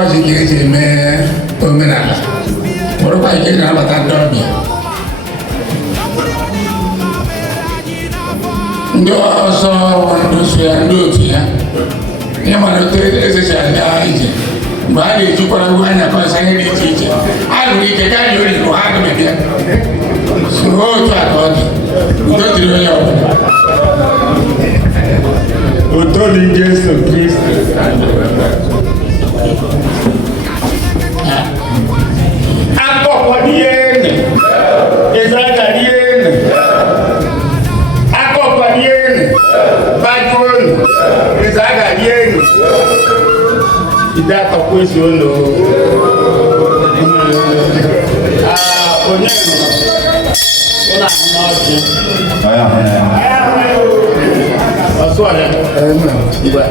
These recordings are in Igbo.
Ọjị ka eji eme omenala bụrụkwa nke na-abata ndị ọbịa ndị ọzọ ndị so ya ndị otu ya ihe mana otu Eze Charles gaa ije mgbe a na-ejikwara ugwu anya kọsa ihe dị iche iche a nụrụ ike gaa nye oyibo ha dụmebịa so otu a ka ọ dị udo dịrị onye ọbụla udo dị Jesu Kristi Akokwa diene, Ezaga diene, Akokwa diene, bụrụ, Ezaga diene. Ide atọkwa esi ụlọ. Onye nọ? Ụlọ ahụ n'ọjị. Ọsụ ọya. Igwe.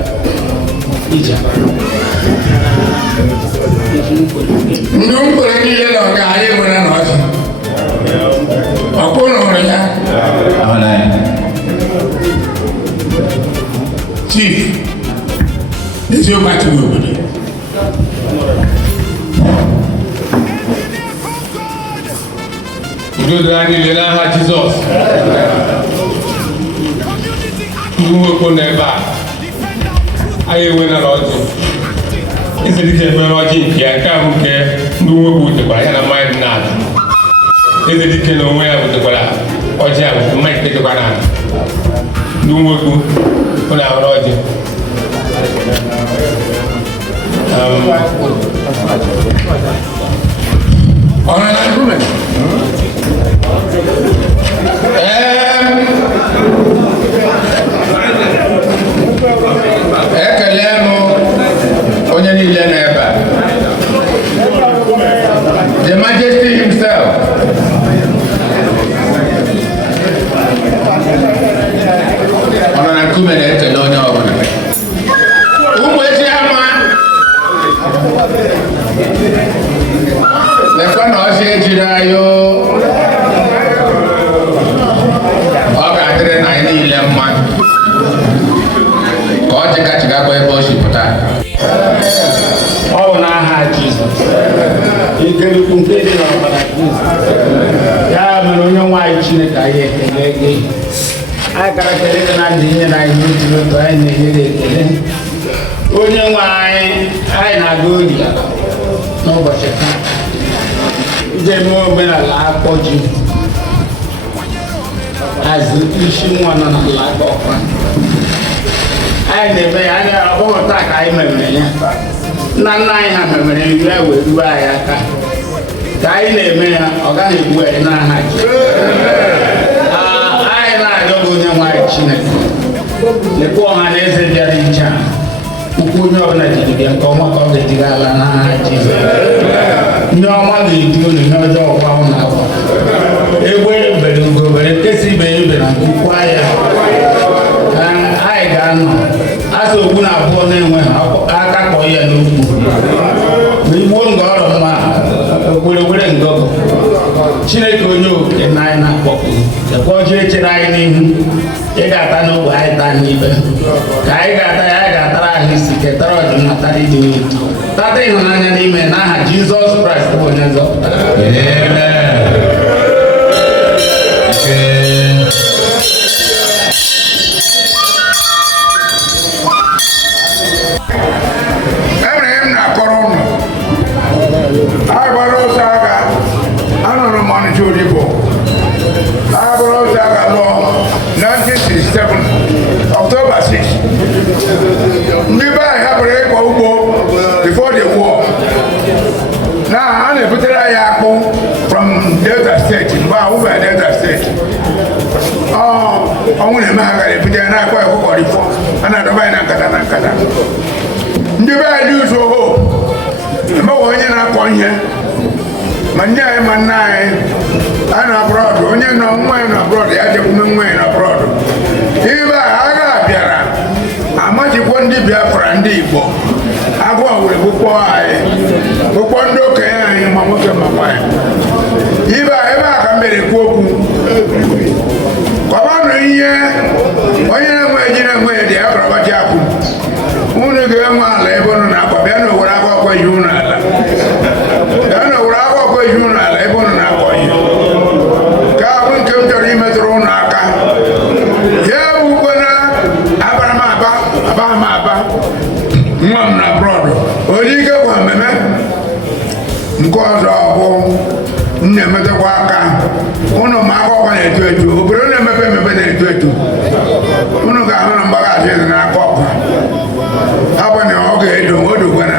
Ije. Ndị mkpụrụ niile na ọga anyị nwere n'ọjị ọkpụ hụrụ ya chief eziokwu achịghị obodo udo dịrị anyị niile n'aha Jizọs ndị nwoke nọ ebe a anyị enwela n'ọjị Ezedike emere ọjị nke ya nke ahụ nke ndị nwoke wutekwara ya na mmanya dị n'ala Ezedike na onwe ya wutekwara ọjị a nke mmanya nke dịkwa n'ala ndị nwoke ọ na-ahụrụ ọjị ọrụ na nkume nkume na-ekele onye ọbụla. Umuezeaga lekwa na ọsị ejiri anyị ọ ga-adịrị na anyị niile mma ka ọ chịkachịgakwa ebe o si pụta. Ọ bụ n'aha Jizọs. Ikerikwu nke dị n'ọbara Jizọs. Ya mere onye nwe anyị Chineke anyị ekele gị. Anyị kara kele gị na ndị nye na anyị n'otu n'otu anyị na-enye gị ekele. Onye nwe anyị na-aga oyi n'ụbọchị taa. Ije mee omenala akpọ ji. Azụ isi nwa nọ n'ala Akokwa. Anyị na-eme ya anya ọbụghị taa ka anyị memere ya. Nna nna anyị ha memere iwu ya wee ruo anyị aka. Ka anyị na-eme ya ọ gaghị egbu anyị n'aha anyị na-arịọ gị onye nwe anyị Chineke. Lekwa ọha na eze bịara iche a. Ukwu onye ọbụla jiri gị nke ọma ka ọ ga-ejiga ala n'aha Jizọs. Ndị ọma ga-eji unu ihe ọjọọ kwa ụnụ akwa. Egbe bere ugo bere nkesi ibe ya ibe na nkukwu ahịa. Anyị ga-anọ asa okwu na abụọ na-enweghị aka kpọọ ya n'okwu. Ma igbuo nga ọrụ mma were ngọgụ. Chineke onye oke na anyị na-akpọkwu. Lekwa ọjọọ echere anyị n'ihu. Ị ga-ata n'ogbe anyị taa n'ibe. Ka anyị ga-ata ya anyị ga-atara ahụ isi ketara ọdịnatara ịdị otu. Tata ịhụnanya n'ime n'aha Jizọs Kraịst bụ onye nzọpụta. October 6. Ndị be anyị hapụrụ ịkọ ugbo before the war. Na a na-ebutere anyị akpụ from Delta State, mgbe ahụba Delta State. Ọnwụ na-eme ha gara ebute ya na-akọ ọkụkọ rifọ, a na-adọba anyị na nkata na nkata. Ndị be anyị dị ụzọ hope, emewe onye na-akọ ihe, ma ndị anyị ma nna anyị, a na abroad, onye nọ nwa anyị na abroad ya jekwume nwa anyị na abroad. Ibe agha bịara amachikwa ndị Biafra ndị Igbo agụ Owerre bụkpọ anyị bụkpọ ndị okenye anyị ma nwoke ma nwanyị. Ibe ebe a ka m mere kwu okwu kọbanụ ihe onye na-enwe ji na-enwe dị akọrọbaji akwụ. Unu ga-enwe ala ebe unu na-akwa bịa na Owerre Akokwa ji unu ala. Bịa na Owerre Akokwa ji unu ala ebe unu na-akwa ihe. Ka abụ nke m chọrọ imetụrụ unu aka. Nwa m na abroad onye ike kwa mmemme nke ọzọ bụ na-emetekwa aka ụnụ ma Akokwa na-eto eto obodo na-emepe emepe na-eto eto ụnụ ga-ahụ na mgbaghachi eze na Akokwa abụ na ọ ga-edo odogwana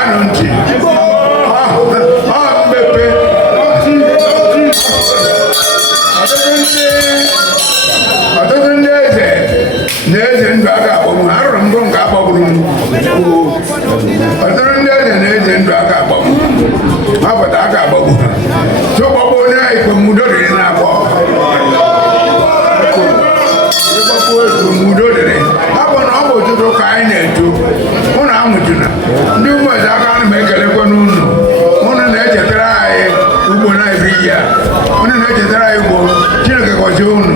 anụ ntị mmepe ọtụtụ ndị eze na eze ndụ aka akpọgbu ha rụrụ mbụ nke akpọgburu m. Ọtụtụ ndị eze na eze ndụ aka akpọgbu ha pụta aka akpọgbu ha tụkpọkpọ onye ikpemudo dịrị na-akpọ ikpemudo dịrị ha bụ na ọ bụ ụtụtụ ka anyị na-eto ụnụ amụjuna ndị Umuezeaga ana m ekelekwa n'ụnụ ụnụ na-echetara anyị ugbo na-ebi ya ụnụ na-echetara anyị ugbo Chineke gọzie ụnụ